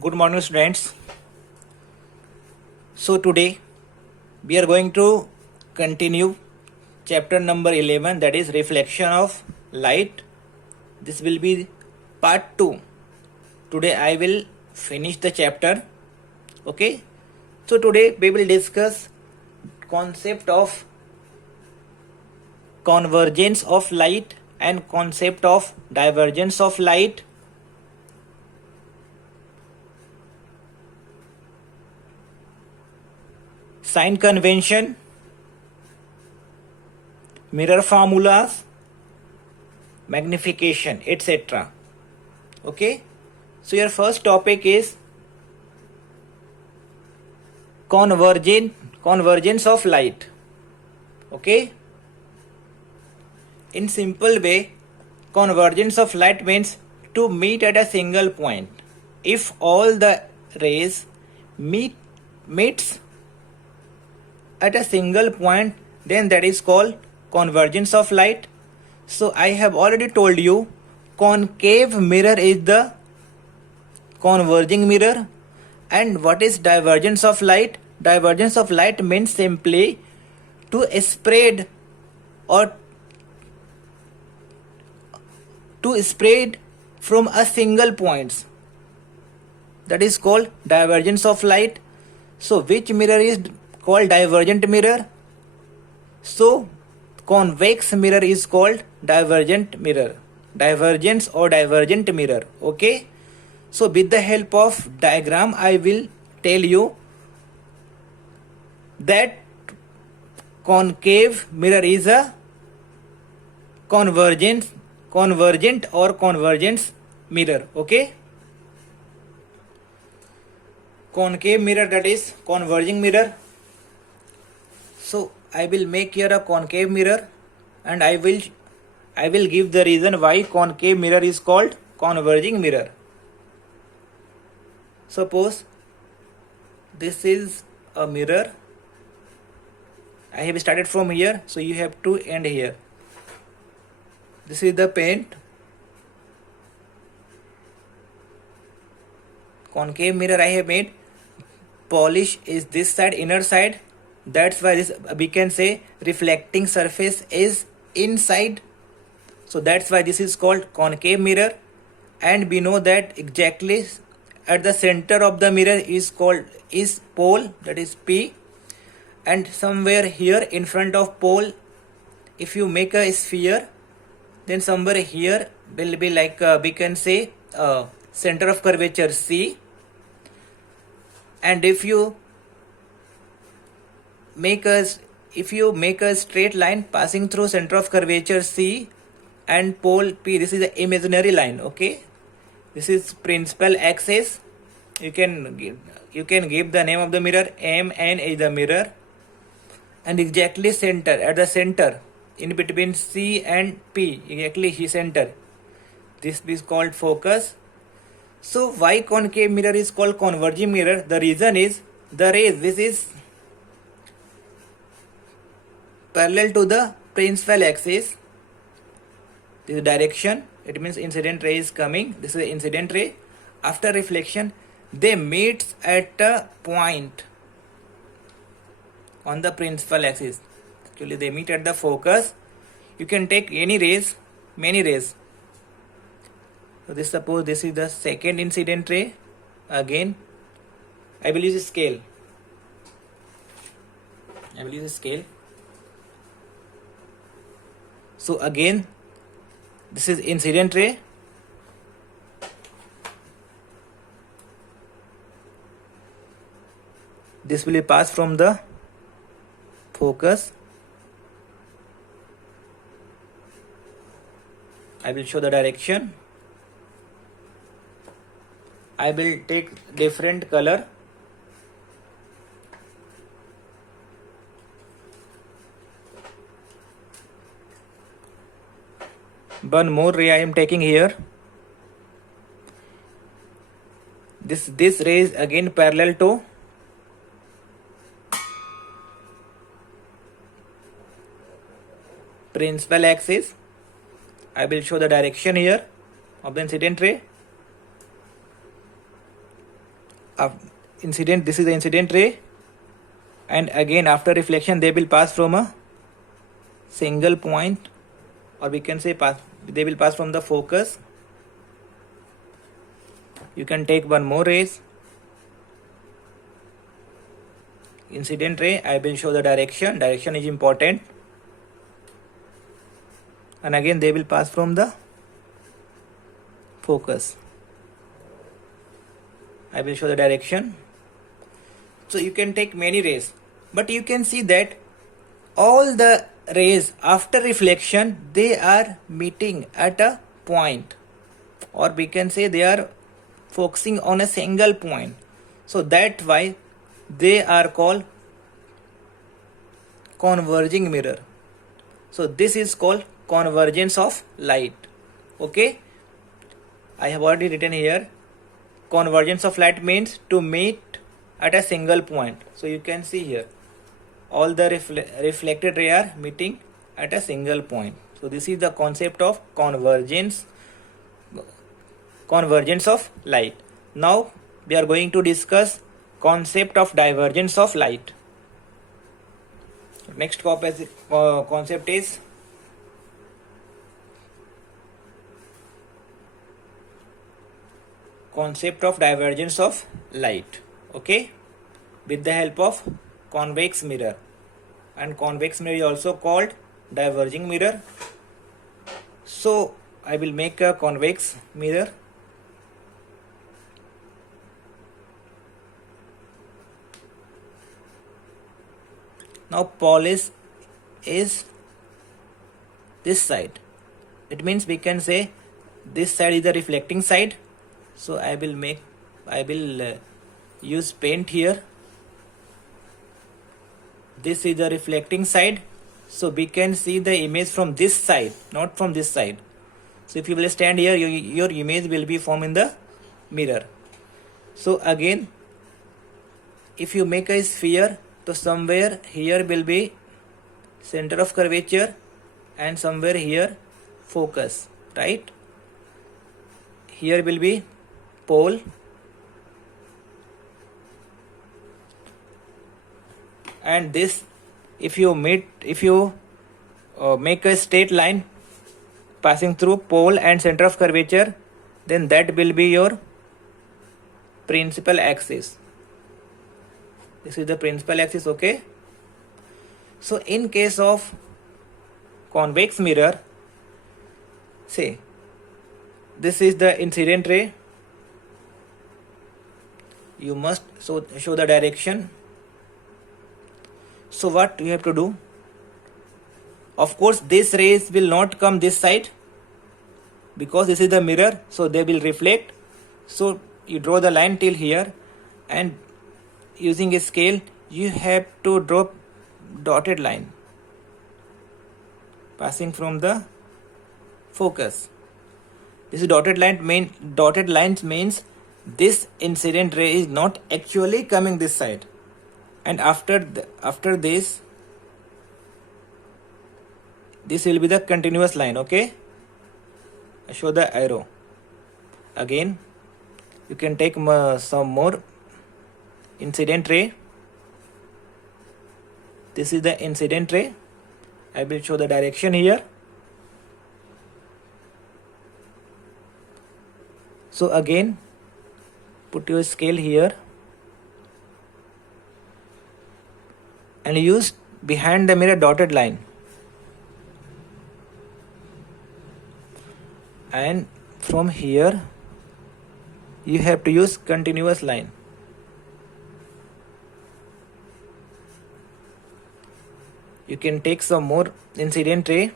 Good morning, students. So, today we are going to continue chapter number 11, that is reflection of light. This will be part 2. Today I will finish the chapter. Okay. So, today we will discuss concept of convergence of light and concept of divergence of light. Sign convention, mirror formulas, magnification, etc. Okay. So your first topic is convergence of light. Okay. In simple way, convergence of light means to meet at a single point. If all the rays meets at a single point, then that is called convergence of light. So I have already told you concave mirror is the converging mirror. And what is divergence of light? Divergence of light means simply to spread or to spread from a single point. That is called divergence of light. So which mirror is called divergent mirror? So convex mirror is called divergent mirror. Divergence or divergent mirror. Okay. So with the help of diagram I will tell you that concave mirror is a convergent or convergence mirror. Okay. Concave mirror, that is converging mirror. So I will make here a concave mirror and I will give the reason why concave mirror is called converging mirror. Suppose this is a mirror. I have started from here, so you have to end here. This is the paint. Concave mirror I have made. Polish is this side, inner side. That's why this we can say reflecting surface is inside. So that's why this is called concave mirror. And we know that exactly at the center of the mirror is pole, that is P. And somewhere here in front of pole, if you make a sphere, then somewhere here will be like we can say center of curvature C. And if you make a straight line passing through center of curvature C and pole P, this is the imaginary line. Okay, this is principal axis. You can give the name of the mirror. MN is the mirror, and exactly center, at the center in between C and P, exactly center, this is called focus. So why concave mirror is called converging mirror? The reason is the rays, this is parallel to the principal axis. This is direction, it means incident ray is coming. This is the incident ray. After reflection, they meet at a point on the principal axis. Actually they meet at the focus. You can take any rays, many rays. So this, suppose this is the second incident ray. Again I will use a scale. So again this is incident ray. This will pass from the focus. I will show the direction. I will take different color. One more ray I am taking here. This ray is again parallel to principal axis. I will show the direction here of the incident ray. incident, this is the incident ray, and again after reflection they will pass from a single point, or we can say they will pass from the focus. You can take one more rays, incident ray. I will show the direction is important, and again they will pass from the focus. I will show the direction. So you can take many rays, but you can see that all the rays after reflection, they are meeting at a point, or we can say they are focusing on a single point. So that's why they are called converging mirror. So this is called convergence of light. Okay, I have already written here. Convergence of light means to meet at a single point. So you can see here all the reflected ray are meeting at a single point. So this is the concept of convergence of light. Now we are going to discuss concept of divergence of light. Next concept is concept of divergence of light. Okay, with the help of convex mirror, and convex mirror is also called diverging mirror. So I will make a convex mirror. Now polish is this side. It means we can say this side is the reflecting side. So I will use paint here. This is the reflecting side. So we can see the image from this side, not from this side. So if you will stand here, your image will be formed in the mirror. So again, if you make a sphere, so somewhere here will be center of curvature, and somewhere here focus, right? Here will be pole, and this, if you make a straight line passing through pole and center of curvature, then that will be your principal axis. This is the principal axis. Okay, so in case of convex mirror, say this is the incident ray. You must show the direction. So what you have to do? Of course, these rays will not come this side because this is the mirror, so they will reflect. So you draw the line till here, and using a scale you have to draw dotted line passing from the focus. This is dotted lines means this incident ray is not actually coming this side, and after this will be the continuous line. Okay, I show the arrow. Again you can take some more incident ray. This is the incident ray. I will show the direction here. So again, put your scale here and use behind the mirror dotted line, and from here you have to use continuous line. You can take some more incident ray.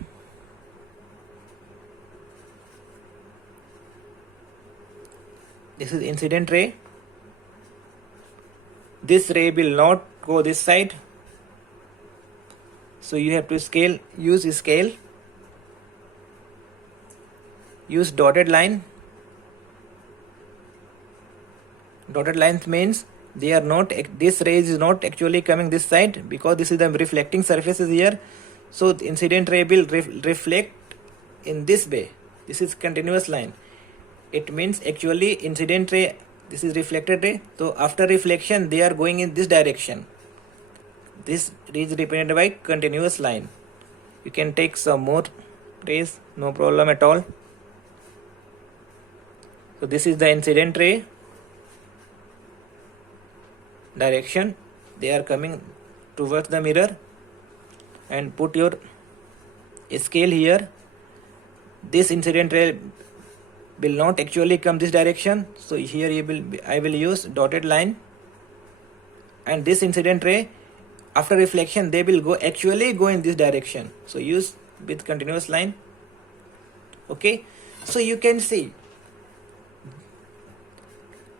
This is incident ray. This ray will not go this side, so you have to use scale, use dotted line. Dotted lines means this ray is not actually coming this side because this is the reflecting surfaces here. So the incident ray will reflect in this way. This is continuous line. It means actually incident ray this is reflected ray. So after reflection they are going in this direction. This is represented by continuous line. You can take some more rays, no problem at all. So this is the incident ray direction. They are coming towards the mirror, and put your scale here. This incident ray will not actually come this direction, so here I will use dotted line, and this incident ray after reflection they will actually go in this direction, so use with continuous line. Okay, so you can see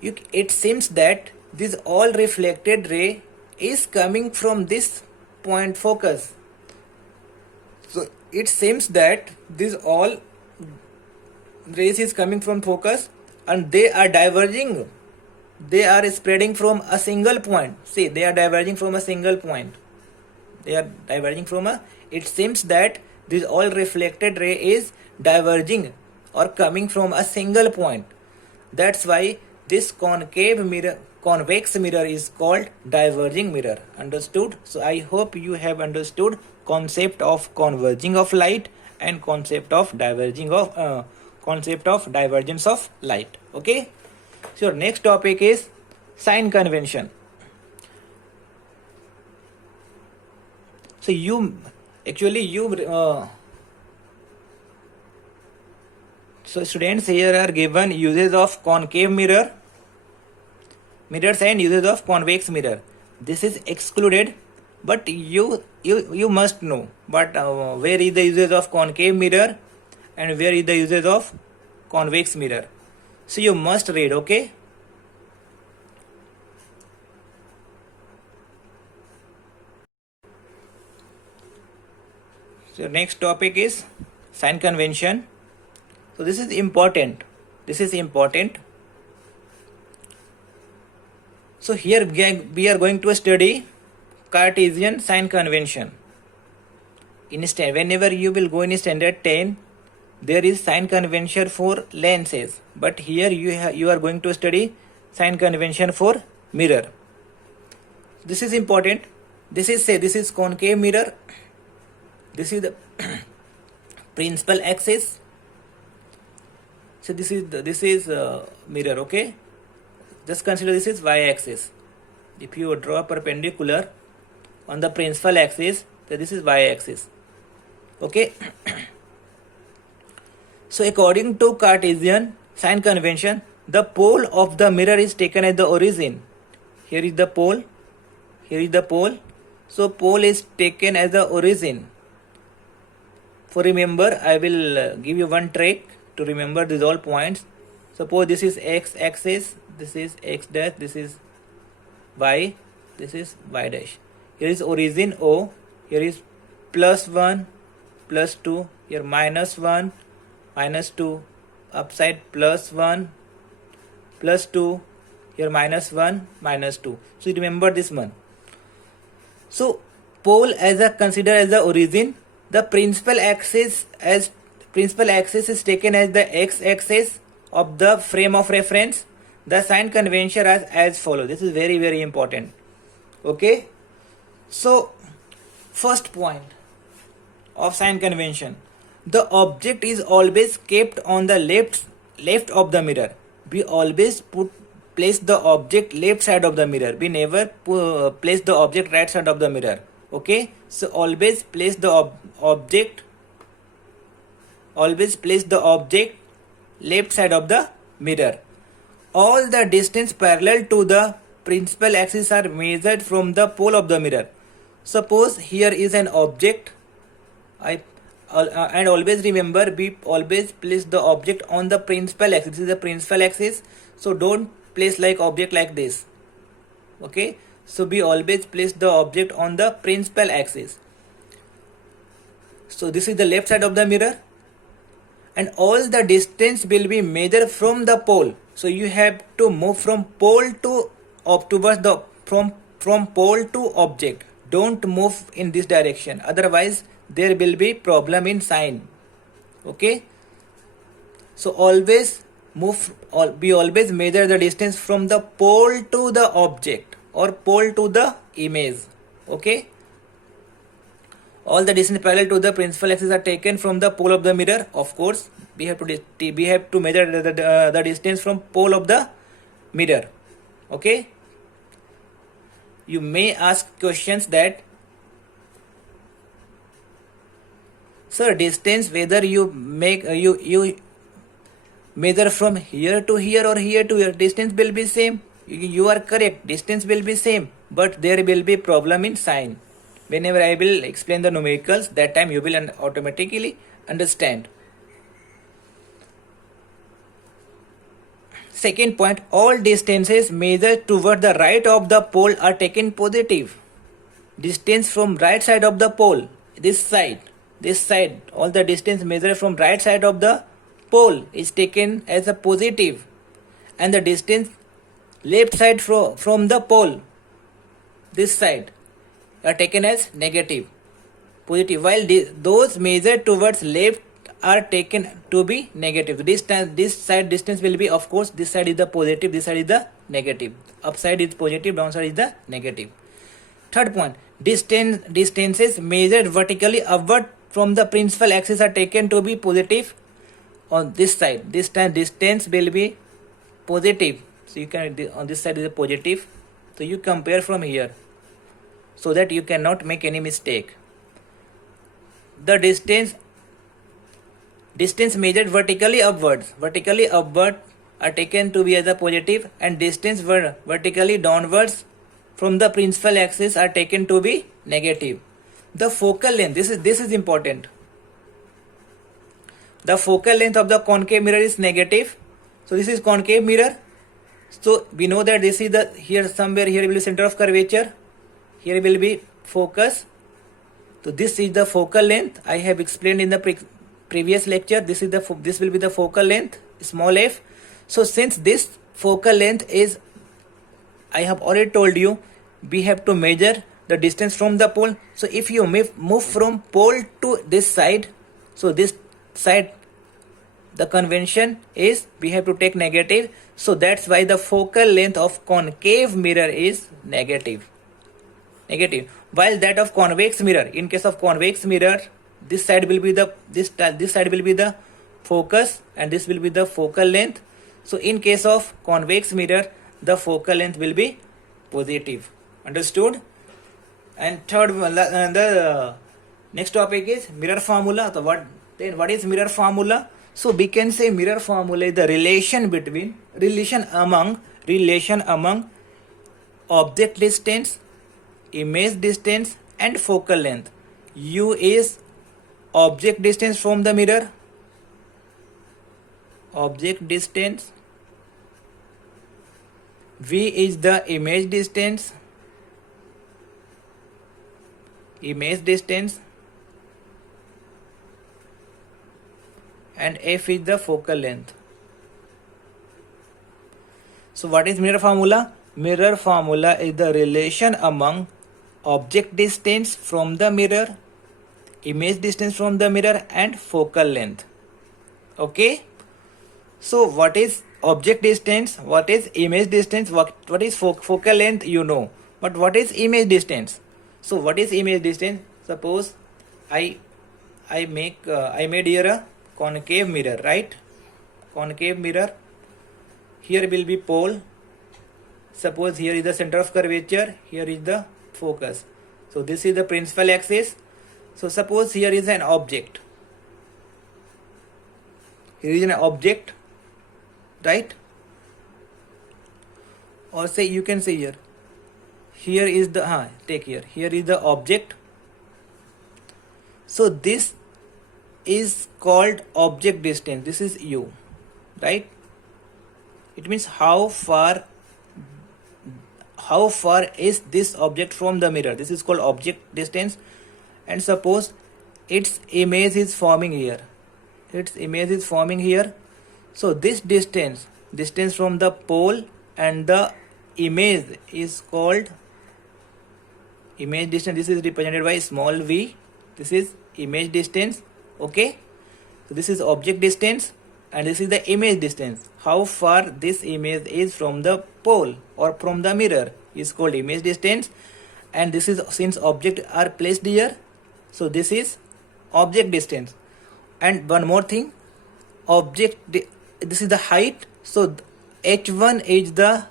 it seems that this all reflected ray is coming from this point focus. So it seems that this all rays is coming from focus, and they are diverging, they are spreading from a single point. See, they are diverging from a single point. It seems that this all reflected ray is diverging or coming from a single point. That's why this convex mirror is called diverging mirror. Understood? So I hope you have understood concept of converging of light and concept of divergence of light. Okay, so next topic is sign convention. So so students, here are given uses of concave mirrors and uses of convex mirror. This is excluded, but you must know. But where is the uses of concave mirror and where is the uses of convex mirror? So you must read. Okay. So next topic is sign convention. So this is important. So here we are going to study Cartesian sign convention. Whenever you will go in standard 10, there is sign convention for lenses, but here you are going to study sign convention for mirror. This is important. This is concave mirror. This is the principal axis. So this is mirror. Okay, just consider this is y-axis. If you draw a perpendicular on the principal axis, so this is y-axis. Okay. So according to Cartesian sign convention, the pole of the mirror is taken as the origin. Here is the pole. So pole is taken as the origin. For remember, I will give you one trick to remember these all points. Suppose this is x-axis, this is x dash, this is y, this is y dash. Here is origin O, here is +1, +2, here -1, -2, upside +1, +2, here -1, -2. So remember this one. So pole consider as the origin. The principal axis is taken as the x-axis of the frame of reference. The sign convention as follows. This is very, very important. Okay. So first point of sign convention: the object is always kept on the left of the mirror. We always place the object left side of the mirror. We never place the object right side of the mirror. Okay, so always place the object left side of the mirror. All the distance parallel to the principal axis are measured from the pole of the mirror. Suppose here is an object, and always remember, we always place the object on the principal axis. This is the principal axis, so don't place like object like this. Okay, so we always place the object on the principal axis. So this is the left side of the mirror, and all the distance will be measured from the pole. So you have to move from pole to from pole to object. Don't move in this direction, otherwise there will be problem in sign. Okay, so always we always measure the distance from the pole to the object or pole to the image. Okay, all the distance parallel to the principal axis are taken from the pole of the mirror. Of course, we have to measure the distance from pole of the mirror. Okay, you may ask questions that, sir, distance whether you make you measure from here to here or here to here, distance will be same. You are correct, distance will be same, but there will be problem in sign. Whenever I will explain the numericals, that time you will automatically understand. Second point, all distances measured toward the right of the pole are taken positive. Distance from right side of the pole, this side, all the distance measured from right side of the pole is taken as a positive, and the distance left side from the pole, this side, are taken as negative. Positive, while those measured towards left are taken to be negative. This side distance will be, of course, this side is the positive, this side is the negative. Upside is positive, downside is the negative. Third point, distances measured vertically upward from the principal axis are taken to be positive on this side. This time distance will be positive. So you can, on this side is a positive. So you compare from here so that you cannot make any mistake. The distance measured vertically upward are taken to be as a positive, and distance vertically downwards from the principal axis are taken to be negative. The focal length, this is important. The focal length of the concave mirror is negative. So this is concave mirror. So we know that this is the, here somewhere here will be center of curvature, here will be focus. So this is the focal length. I have explained in the previous lecture. This will be the focal length, small f. So since this focal length is, I have already told you, we have to measure the distance from the pole. So if you move from pole to this side, so this side, the convention is we have to take negative. So that's why the focal length of concave mirror is negative. While that of convex mirror, in case of convex mirror, this side will be the this side will be the focus, and this will be the focal length. So in case of convex mirror, the focal length will be positive. Understood? And third, the next topic is mirror formula. So what is mirror formula? So we can say mirror formula is the relation among object distance, image distance, and focal length. U is object distance from the mirror, object distance. V is the image distance, and F is the focal length. So what is mirror formula? Mirror formula is the relation among object distance from the mirror, image distance from the mirror, and focal length. Okay, so what is object distance, what is image distance, what is focal length, you know, but what is image distance? So what is image distance? Suppose I made here a concave mirror, right? Concave mirror, here will be pole. Suppose here is the center of curvature, here is the focus. So this is the principal axis. So suppose here is an object. Here is an object, right? Or say, you can say here is the here is the object. So this is called object distance. This is U, right? It means how far is this object from the mirror. This is called object distance. And suppose its image is forming here. So this distance from the pole and the image is called image distance. This is represented by small v. This is image distance. Okay, so this is object distance, and this is the image distance. How far this image is from the pole or from the mirror is called image distance. And this is, since objects are placed here, so this is object distance. And one more thing, this is the height. So h1 is the,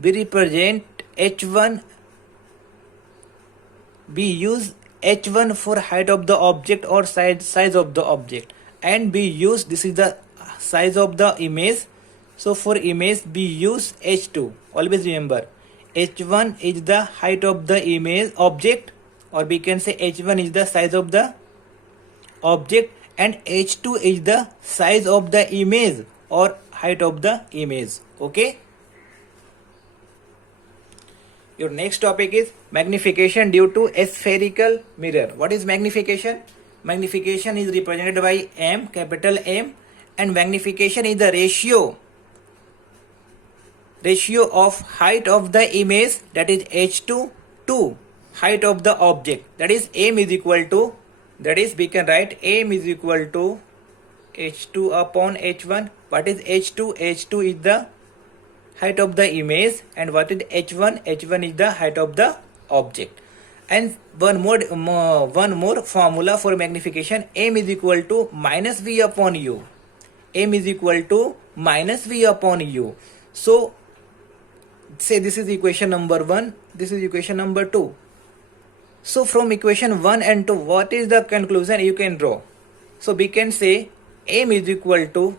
we represent h1, we use h1 for height of the object or size of the object, and we use, this is the size of the image. So for image we use h2. Always remember, h1 is the height of the image object, or we can say h1 is the size of the object, and h2 is the size of the image or height of the image. Okay. Your next topic is magnification due to a spherical mirror. What is magnification? Magnification is represented by M, capital M, and magnification is the ratio of height of the image, that is h2, to height of the object, that is M is equal to, that is we can write M is equal to h2 upon h1. What is h2? h2 is the height of the image, and what is h1? h1 is the height of the object. And one more formula for magnification, M is equal to minus V upon U. M is equal to minus V upon U. So say this is equation number 1, this is equation number 2. So from equation 1 and 2, what is the conclusion you can draw? So we can say M is equal to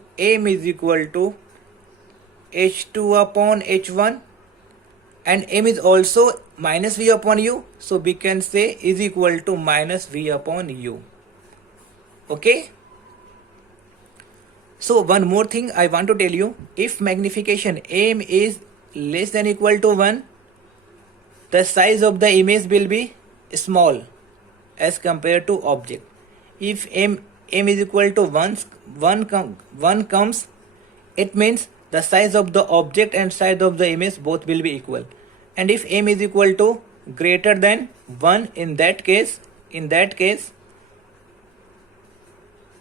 h2 upon h1, and M is also minus V upon U. So we can say is equal to minus V upon U. Okay. So one more thing I want to tell you, if magnification M is less than equal to 1, the size of the image will be small as compared to object. If M is equal to 1 comes, it means the size of the object and size of the image both will be equal. And if M is equal to greater than 1, in that case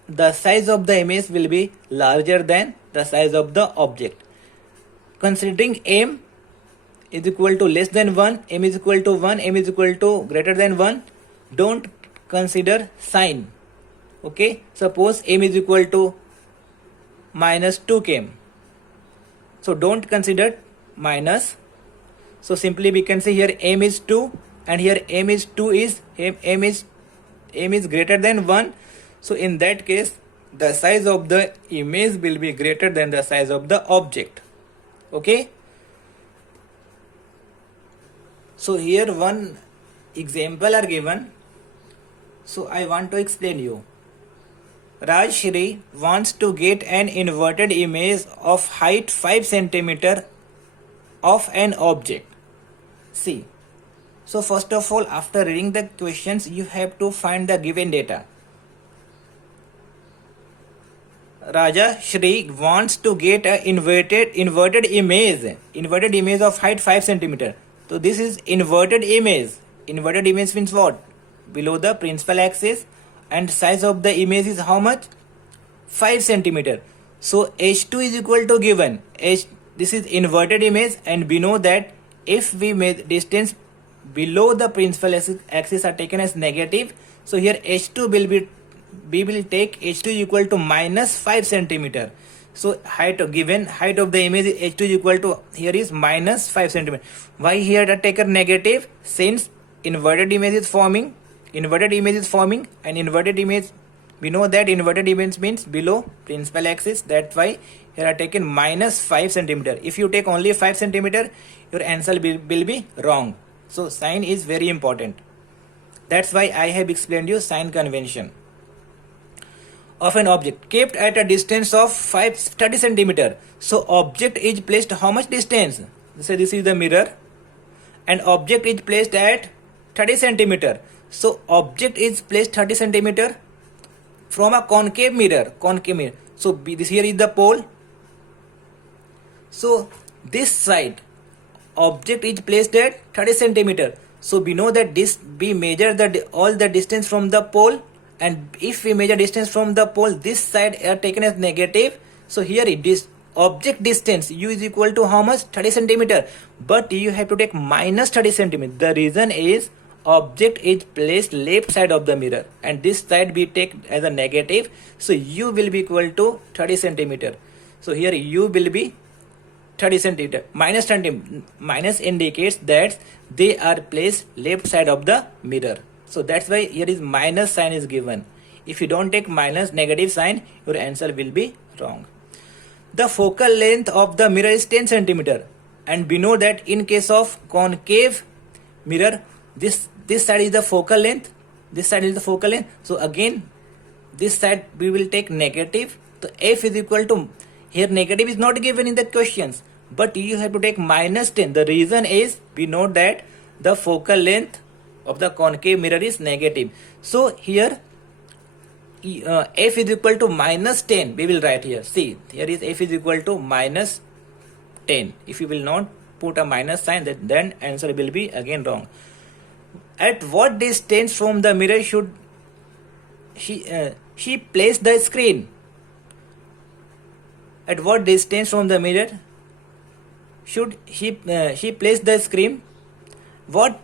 the size of the image will be larger than the size of the object. Considering M is equal to less than 1, M is equal to 1, M is equal to greater than 1, don't consider sign. Okay, suppose M is equal to minus 2 came, so don't consider minus. So simply we can say here M is 2, and here M is greater than 1. So in that case the size of the image will be greater than the size of the object. Okay. So here one example are given. So I want to explain you. Rajshri wants to get an inverted image of height 5 cm of an object. See. So first of all, after reading the questions, you have to find the given data. Raja Shri wants to get an inverted image of height 5 cm. So this is inverted image. Inverted image means what? Below the principal axis, and size of the image is how much? 5 cm. So h2 is equal to given. This is inverted image, and we know that if we make distance below the principal axis are taken as negative, so here h2 will be, we will take h2 equal to minus 5 cm. So height of the image h2 is equal to, here is minus 5 cm. Why here the taken negative? Since inverted image is forming, and inverted image, we know that inverted image means below principal axis. That's why here I taken minus 5 cm. If you take only 5 cm, your answer will be wrong. So sign is very important. That's why I have explained you sign convention. Of an object kept at a distance of 30 cm. So object is placed how much distance? Say this is the mirror, and object is placed at 30 cm. So object is placed 30 cm from a concave mirror. So this here is the pole. So this side object is placed at 30 cm. So we know that we measure all the distance from the pole, and if we measure distance from the pole, this side are taken as negative. So here it is object distance u is equal to how much? 30 centimeter. But you have to take minus 30 centimeter. The reason is object is placed left side of the mirror and this side we take as a negative. So u will be equal to 30 centimeter. So here u will be 30 centimeter. Minus indicates that they are placed left side of the mirror. So that's why here is minus sign is given. If you don't take minus negative sign, your answer will be wrong. The focal length of the mirror is 10 centimeter, and we know that in case of concave mirror, this side is the focal length, this side is the focal length. So again this side we will take negative. So f is equal to, here negative is not given in the questions, but you have to take minus 10. The reason is we know that the focal length of the concave mirror is negative. So here f is equal to minus 10 we will write here. See, here is f is equal to minus 10. If you will not put a minus sign, then answer will be again wrong. At what distance from the mirror should she place the screen? At what distance from the mirror should she place the screen? What?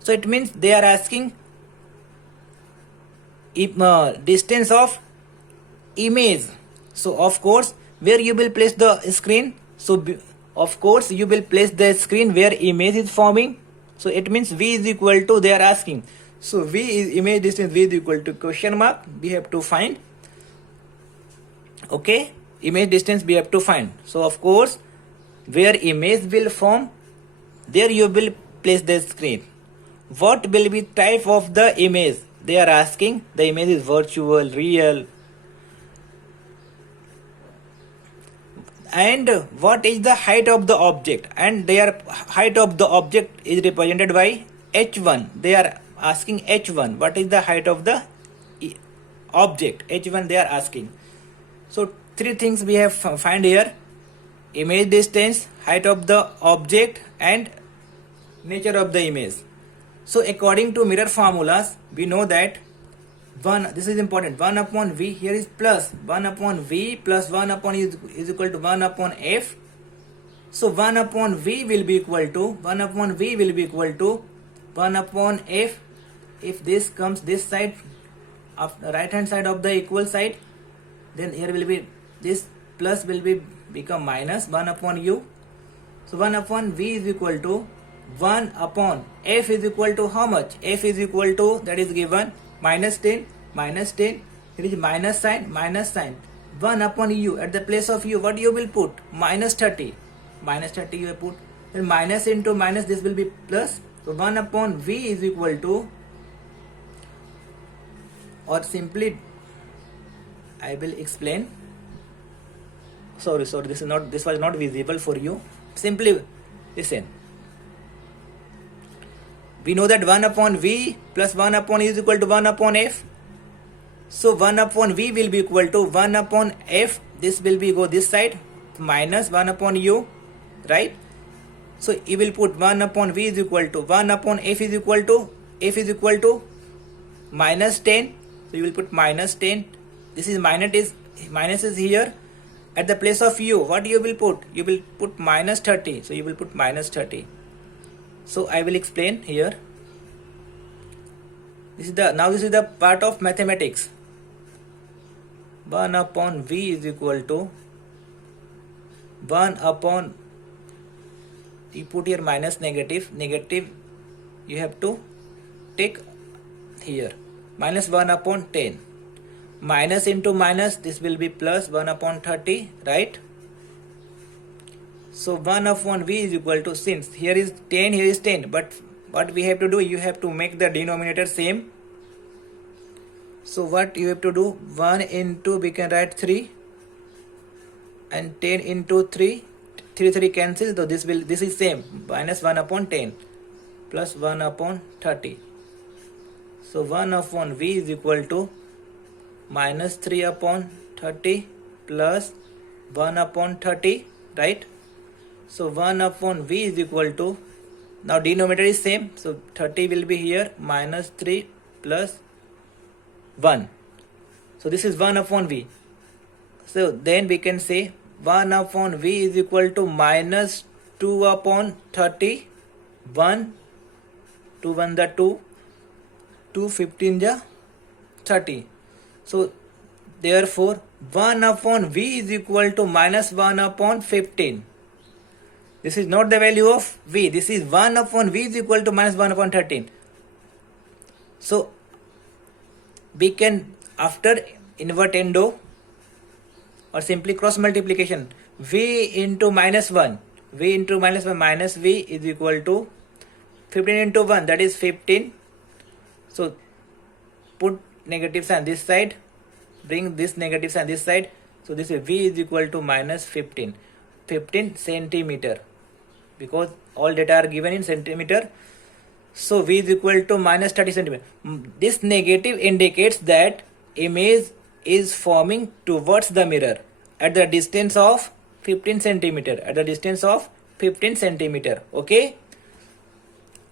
So it means they are asking distance of image. So of course where you will place the screen? So of course you will place the screen where image is forming. So it means v is equal to, they are asking. So v is image distance, v is equal to question mark, we have to find. Okay, image distance we have to find. So of course where image will form, there you will place the screen. What will be type of the image? They are asking. The image is virtual, real. And what is the height of the object? And their height of the object is represented by h1. They are asking h1. What is the height of the object? h1 they are asking. So three things we have find here: image distance, height of the object, and nature of the image. So according to mirror formulas, we know that this is important, 1 upon v, here is plus 1 upon v plus 1 upon is equal to 1 upon f. So 1 upon v will be equal to 1 upon v will be equal to 1 upon f. If this comes this side of the right hand side of the equal side, then here will be this plus will be become minus 1 upon u. So 1 upon v is equal to 1 upon f is equal to how much? F is equal to, that is given, minus 10, minus 10, it is minus sign, 1 upon u. At the place of u, what you will put? Minus 30 you will put, then minus into minus, this will be plus. So 1 upon v is equal to, or simply I will explain. Sorry, this was not visible for you. Simply listen. We know that 1 upon v plus 1 upon is equal to 1 upon f. So 1 upon v will be equal to 1 upon f. This will be go this side, minus 1 upon u, right? So you will put 1 upon v is equal to 1 upon f is equal to minus 10. So you will put minus 10. This is minus is here. At the place of u, what you will put? You will put minus 30. So you will put minus 30. So I will explain here. This is the part of mathematics. 1 upon v is equal to 1 upon, you put here minus negative you have to take here, minus 1 upon 10, minus into minus, this will be plus 1 upon 30, right? So 1 upon v is equal to, since here is 10, but what we have to do, you have to make the denominator same. So what you have to do, 1 into, we can write 3, and 10 into 3 cancel, so this is same, minus 1 upon 10 plus 1 upon 30. So 1 upon v is equal to minus 3 upon 30 plus 1 upon 30, right? So 1 upon v is equal to, now denominator is same, so 30 will be here, minus 3 plus 1. So this is 1 upon v. So then we can say 1 upon V is equal to minus 2 upon 30. 1, 2 1 the 2, 2 15 the 30. So therefore 1 upon V is equal to minus 1 upon 15. This is not the value of V. This is 1 upon V is equal to minus 1 upon 13. So we can, after invertendo or simply cross multiplication, V into minus 1, V into minus 1 minus V is equal to 15 into 1, that is 15. So put negative sign this side, bring this negative sign this side. So this is V is equal to minus 15 centimeter, because all data are given in centimeter. So V is equal to minus 30 centimeter. This negative indicates that image is forming towards the mirror at the distance of 15 centimeter. At the distance of 15 centimeter. Okay.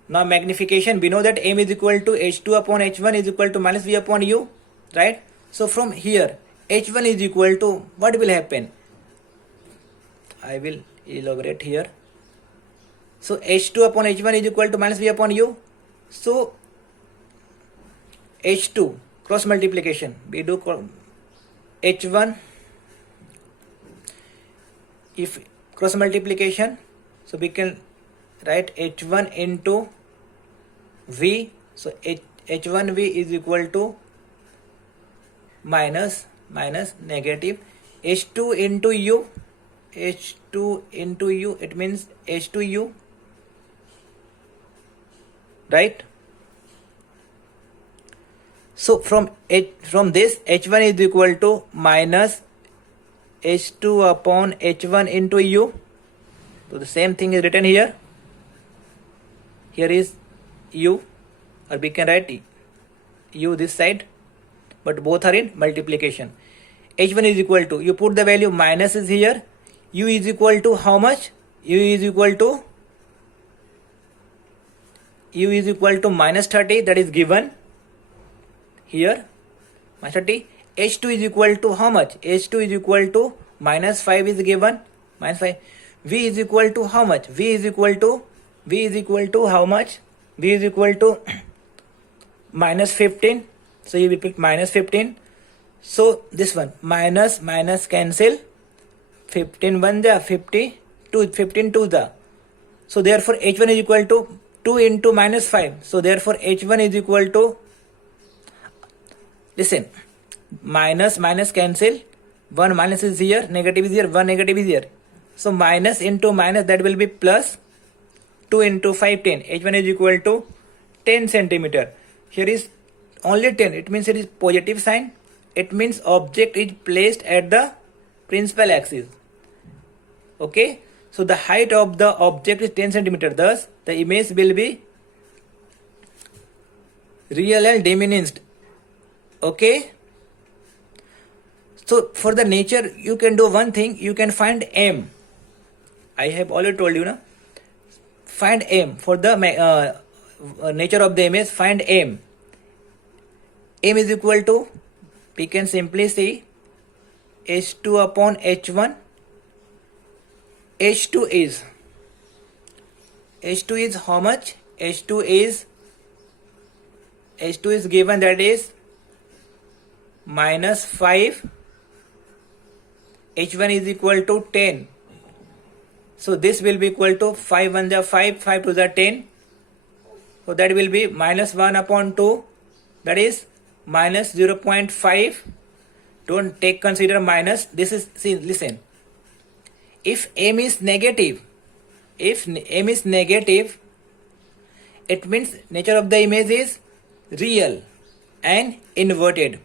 Now magnification, we know that M is equal to H2 upon H1 is equal to minus V upon U, right? So from here H1 is equal to, what will happen? I will elaborate here. So H2 upon H1 is equal to minus V upon U. So H2 cross multiplication, we do H1, if cross multiplication, so we can write H1 into V. So H1V is equal to minus negative H2 into U. H2 into U, it means H2U, right? So from this H1 is equal to minus H2 upon H1 into U. So the same thing is written here. Here is U, or we can write U this side, but both are in multiplication. H1 is equal to, you put the value, minus is here. U is equal to how much? U is equal to minus 30, that is given here, minus 30. H2 is equal to how much? H2 is equal to minus 5 is given, minus 5. V is equal to how much? V is equal to how much? V is equal to minus 15. So you will put minus 15. So this one, minus cancel. 15 1 the 52, 15 2 the. So therefore H1 is equal to 2 into minus 5. So therefore H1 is equal to, listen, minus cancel. 1 minus is here, negative is here, 1 negative is here. So minus into minus, that will be plus. 2 into 5, 10. H1 is equal to 10 centimeter. Here is only 10. It means it is positive sign. It means object is placed at the principal axis. Okay. So the height of the object is 10 centimeter. Thus the image will be real and diminished. Okay. So for the nature, you can do one thing. You can find M. I have already told you, na? Find M for the nature of the image. Find M. M is equal to, we can simply see H2 upon H1. H2 is how much? H2 is given, that is minus 5. H1 is equal to 10. So this will be equal to 5 1 the 5, 5 2 the 10. So that will be minus 1 upon 2, that is minus 0.5. Don't consider minus. This is, see, listen. If M is negative, it means nature of the image is real and inverted.